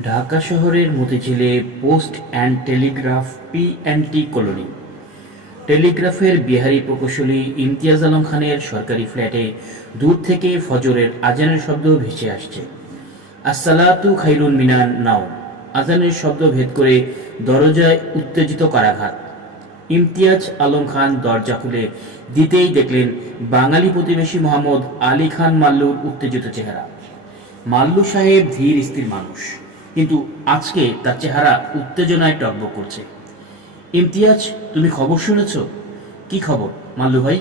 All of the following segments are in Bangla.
ঢাকা শহরের মতিঝিলে post and telegraph P and T colony. টেলিগ্রাফের বিহারী প্রকৌশলী ইমতিয়াজ আলম খানের সরকারি ফ্ল্যাটে দূর থেকে ফজরের আজানের শব্দ ভেসে আসছে। আসসালাতু খাইরুন মিনান নাও। আজানের শব্দ ভেদ করে দরজায় উত্তেজিত কারাঘাত। ইমতিয়াজ আলম খান দরজা খুলে দিতেই দেখলেন বাঙালি প্রতিবেশী মোহাম্মদ আলী খান মাল্লুর উত্তেজিত চেহারা। মাল্লু সাহেব ধীর স্থির মানুষ, কিন্তু আজকে তার চেহারা উত্তেজনায় টগবগ করছে। ইমতিয়াজ, তুমি খবর শুনেছ? কি খবর মাল্লু ভাই?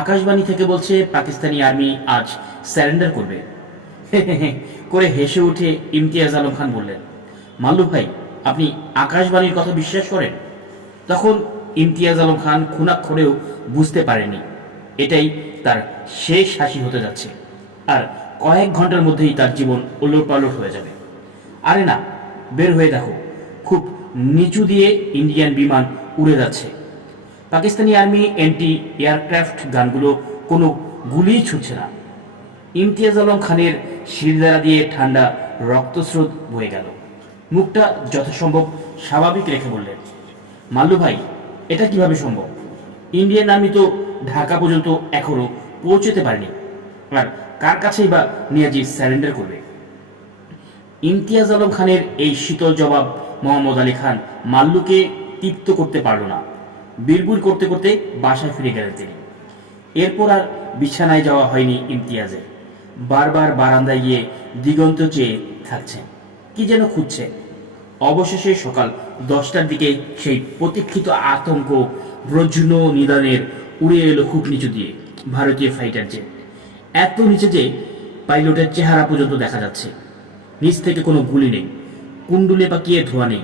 আকাশবাণী থেকে বলছে পাকিস্তানি আর্মি আজ স্যারেন্ডার করবে। করে হেসে উঠে ইমতিয়াজ আলম খান বললেন, মাল্লু ভাই, আপনি আকাশবাণীর কথা বিশ্বাস করেন? তখন ইমতিয়াজ আলম খান খুনাক্ষরেও বুঝতে পারেনি এটাই তার শেষ হাসি হতে যাচ্ছে, আর কয়েক ঘন্টার মধ্যেই তার জীবন ওলটপালট হয়ে যাবে। আরে না, বের হয়ে দেখো, খুব নিচু দিয়ে ইন্ডিয়ান বিমান উড়ে যাচ্ছে। পাকিস্তানি আর্মি অ্যান্টি এয়ারক্রাফট গানগুলো কোনো গুলিই ছুটছে না। ইমতিয়াজ আলম খানের শিরদাঁড়া দিয়ে ঠান্ডা রক্তস্রোত বয়ে গেল। মুখটা যথাসম্ভব স্বাভাবিক রেখে বললেন, মাল্লু ভাই, এটা কিভাবে সম্ভব? ইন্ডিয়ান আর্মি তো ঢাকা পর্যন্ত এখনো পৌঁছতে পারেনি, আর কার কাছেই বা নিয়াজি স্যারেন্ডার করবে? ইমতিয়াজ আলম খানের এই শীতল জবাব মোহাম্মদ আলী খান মাল্লুকে তৃপ্ত করতে পারল না। বিড়বিড় করতে করতে বাসায় ফিরে গেলেন তিনি। এরপর আর বিছানায় যাওয়া হয়নি ইমতিয়াজের। বারবার বারান্দায় গিয়ে দিগন্ত চেয়ে থাকছেন, কি যেন খুঁজছে। অবশেষে সকাল 10টার দিকে সেই প্রতীক্ষিত আতঙ্ক ব্রজ্ন নিদানের উড়ে এলো খুব নিচু দিয়ে ভারতীয় ফাইটার জেট। এত নিচে যে পাইলটের চেহারা পর্যন্ত দেখা যাচ্ছে। নিচ থেকে কোনো গুলি নেই, কুণ্ডুলে পাকিয়ে ধোয়া নেই,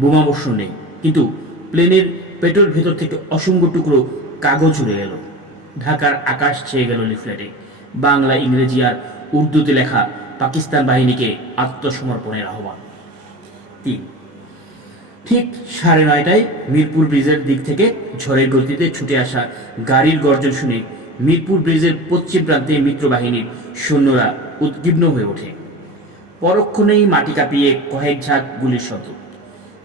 বোমাবর্ষণ নেই, কিন্তু প্লেনের পেট্রোল ভেতর থেকে অসংখ্য টুকরো কাগজ উড়ে এলো। ঢাকার আকাশ ছেয়ে গেল লিফলেটে বাংলা, ইংরেজি আর উর্দুতে লেখা পাকিস্তান বাহিনীকে আত্মসমর্পণের আহ্বান। 3 ঠিক 9:30টায় মিরপুর ব্রিজের দিক থেকে ঝড়ের গতিতে ছুটে আসা গাড়ির গর্জন শুনে মিরপুর ব্রিজের পশ্চিম প্রান্তে মিত্রবাহিনীর সৈন্যরা উদ্বিগ্ন হয়ে ওঠে। পরক্ষণেই মাটি কাঁপিয়ে কয়েক ঝাঁক গুলির শব্দ।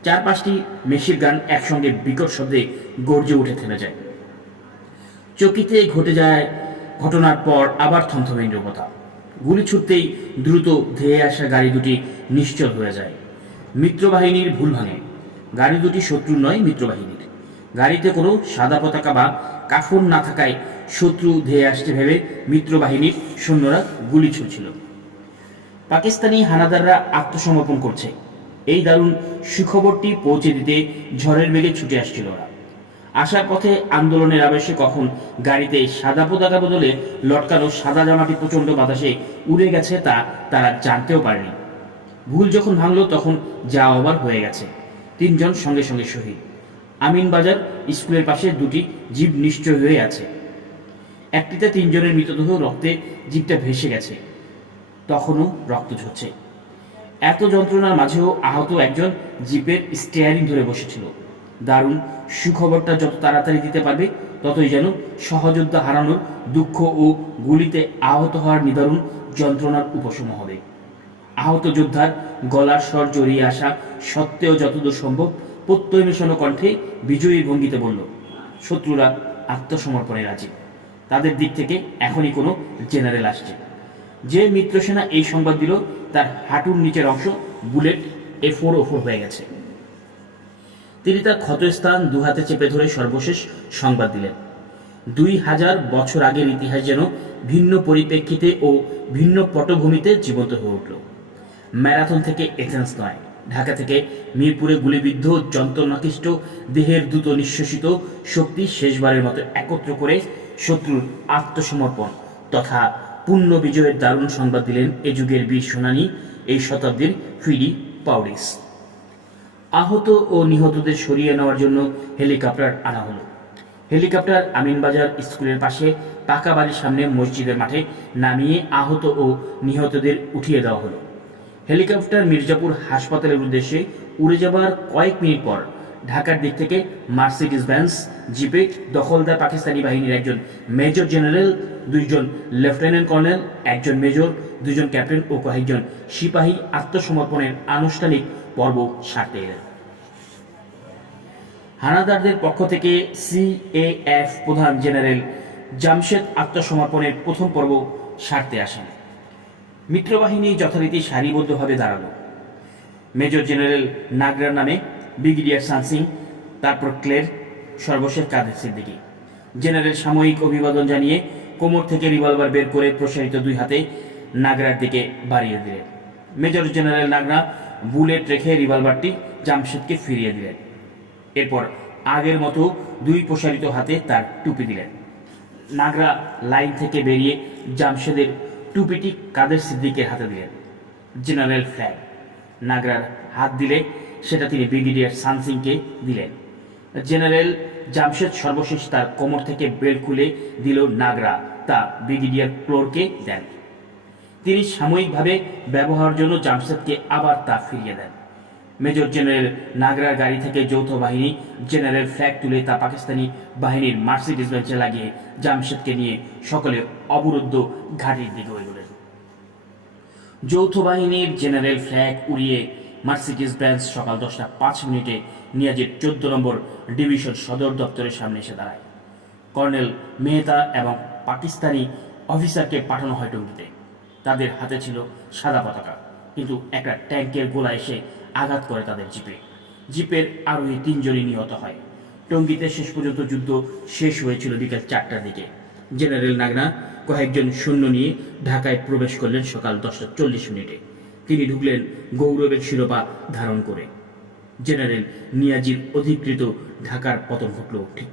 4-5টি মেশিন গান একসঙ্গে বিকট শব্দে গর্জে উঠে থেমে যায়। চকিতে ঘটে যায় ঘটনার পর আবার থমথমে নীরবতা। গুলি ছুটতেই দ্রুত ধেয়ে আসা গাড়ি দুটি নিশ্চল হয়ে যায়। মিত্রবাহিনীর ভুল ভাঙে। গাড়ি দুটি শত্রুর নয়, মিত্রবাহিনীর। গাড়িতে কোনো সাদা পতাকা বা কাফন না থাকায় শত্রু ধেয়ে আসতে ভেবে মিত্রবাহিনীর সৈন্যরা গুলি ছুড়ছিল। পাকিস্তানি হানাদাররা আত্মসমর্পণ করছে, এই দারুণ সুখবরটি পৌঁছে দিতে ঝড়ের বেগে ছুটে আসছিল ওরা। আসার পথে আন্দোলনের আবেশে কখন গাড়িতে সাদা পতাকা বদলে লটকানো সাদা জামাটি প্রচণ্ড বাতাসে উড়ে গেছে তা তারা জানতেও পারেনি। ভুল যখন ভাঙল তখন যা হবার হয়ে গেছে। 3 জন সঙ্গে সঙ্গে শহীদ। আমিনবাজার স্কুলের পাশে 2টি জিপ নিশ্চয় হয়ে আছে। একটিতে 3 জনের মৃতদেহ, রক্তে জিপটা ভেসে গেছে, তখনও রক্ত ঝরছে। এত যন্ত্রণার মাঝেও আহত একজন জিপের স্টিয়ারিং ধরে বসেছিল। দারুণ সুখবরটা যত তাড়াতাড়ি দিতে পারবে ততই যেন সহযোদ্ধা হারানোর দুঃখ ও গুলিতে আহত হওয়ার নিদারুণ যন্ত্রণার উপশম হবে। আহত যোদ্ধার গলার স্বর জড়িয়ে আসা সত্ত্বেও যতদূর সম্ভব প্রত্যয় মেশানো কণ্ঠে বিজয়ী ভঙ্গিতে বলল, শত্রুরা আত্মসমর্পণে রাজি। তাদের দিক থেকে এখনই কোনো জেনারেল আসছে। যে মিত্রসেনা এই সংবাদ দিল তার হাঁটুর নিচের অংশ বুলেট এ4 হয়ে গেছে। তিনি তার ক্ষতস্থান 2 হাতে চেপে ধরে সর্বশেষ সংবাদ দিলেন। 2000 বছর আগের ইতিহাস যেন ভিন্ন পরিপ্রেক্ষিতে ও ভিন্ন পটভূমিতে জীবন্ত হয়ে উঠল। ম্যারাথন থেকে এথেন্স নয়, ঢাকা থেকে মিরপুরে গুলিবিদ্ধ যন্ত্রণাকৃষ্ট দেহের দ্রুত নিঃশ্বসিত শক্তি শেষবারের মতো একত্র করে শত্রুর আত্মসমর্পণ তথা পূর্ণ বিজয়ের দারুণ সংবাদ দিলেন এ যুগের বীর সেনানী, এই শতাব্দীর ফিডি পাউডিস। আহত ও নিহতদের সরিয়ে নেওয়ার জন্য হেলিকপ্টার আনা হলো। হেলিকপ্টার আমিনবাজার স্কুলের পাশে পাকা বাড়ির সামনে মসজিদের মাঠে নামিয়ে আহত ও নিহতদের উঠিয়ে দেওয়া হলো। হেলিকপ্টার মির্জাপুর হাসপাতালের উদ্দেশ্যে উড়ে যাবার কয়েক মিনিট পর ঢাকার দিক থেকে মার্সিডিজ বেঞ্জ জিপে দখলদার পাকিস্তানি বাহিনীর একজন মেজর জেনারেল, 2 জন লেফটেন্যান্ট কর্নেল, 1 জন মেজর, 2 জন ক্যাপ্টেন ও কয়েকজন সিপাহী আত্মসমর্পণের আনুষ্ঠানিক পর্ব সারতে এলেন। হানাদারদের পক্ষ থেকে সিএএফ প্রধান জেনারেল জামশেদ আত্মসমর্পণের প্রথম পর্ব সারতে আসেন। মিত্রবাহিনী যথারীতি সারিবদ্ধভাবে দাঁড়ালো। মেজর জেনারেল নাগরার নামে, ব্রিগেডিয়ার সানসিং, তারপর ক্লের, সর্বশেষ কাদের সিদ্দিকী। জেনারেল সাময়িক অভিবাদন জানিয়ে কোমর থেকে রিভলভার বের করে প্রসারিত 2 হাতে নাগরার দিকে বাড়িয়ে দিলেন। মেজর জেনারেল নাগরা বুলেট রেখে রিভলভারটি জামশেদকে ফিরিয়ে দিলেন। এরপর আগের মতো 2 প্রসারিত হাতে তার টুপি দিলেন। নাগরা লাইন থেকে বেরিয়ে জামশেদের টুপিটি কাদের সিদ্দিকের হাতে দিলেন। জেনারেল ফ্ল্যাগ নাগরার হাত দিলে সেটা তিনি ব্রিগেডিয়ার সানসিংকে দিলেন। জেনারেল জামশেদ সর্বশেষ তার কোমর থেকে বেল্ট খুলে দিল নাগরা তা ব্রিগেডিয়ার ক্লোরকে দেন। তিনি সাময়িকভাবে ব্যবহারের জন্য জামশেদকে আবার তা ফিরিয়ে দেন। মেজর জেনারেল নাগরার গাড়ি থেকে যৌথ বাহিনী জেনারেল ফ্ল্যাগ তুলে তা পাকিস্তানি বাহিনীর মার্সিডিজ বেঞ্চে লাগিয়ে জামশেদকে নিয়ে সকলে অবরুদ্ধ ঘাটির দিকে এগোলেন। যৌথ বাহিনীর জেনারেল ফ্ল্যাগ উড়িয়ে মার্সিডিজ বেঞ্চ সকাল 10:05 নিয়াজির 14 নম্বর ডিভিশন সদর দপ্তরের সামনে এসে দাঁড়ায়। কর্নেল মেহতা এবং পাকিস্তানি অফিসারকে পাঠানো হয় টঙ্গীতে। তাদের হাতে ছিল সাদা পতাকা, কিন্তু একটা ট্যাঙ্কের গোলা এসে আঘাত করে তাদের জিপে। জিপের আরোহী 3 জনই নিহত হয়। টঙ্গীতে শেষ পর্যন্ত যুদ্ধ শেষ হয়েছিল বিকেল 4টার দিকে। জেনারেল নাগরা কয়েকজন সৈন্য নিয়ে ঢাকায় প্রবেশ করলেন সকাল 10:40। তিনি ঢুকলেন গৌরবের শিরোপা ধারণ করে। জেনারেল নিয়াজির অধিকৃত ঢাকার পতন ঘটল ঠিক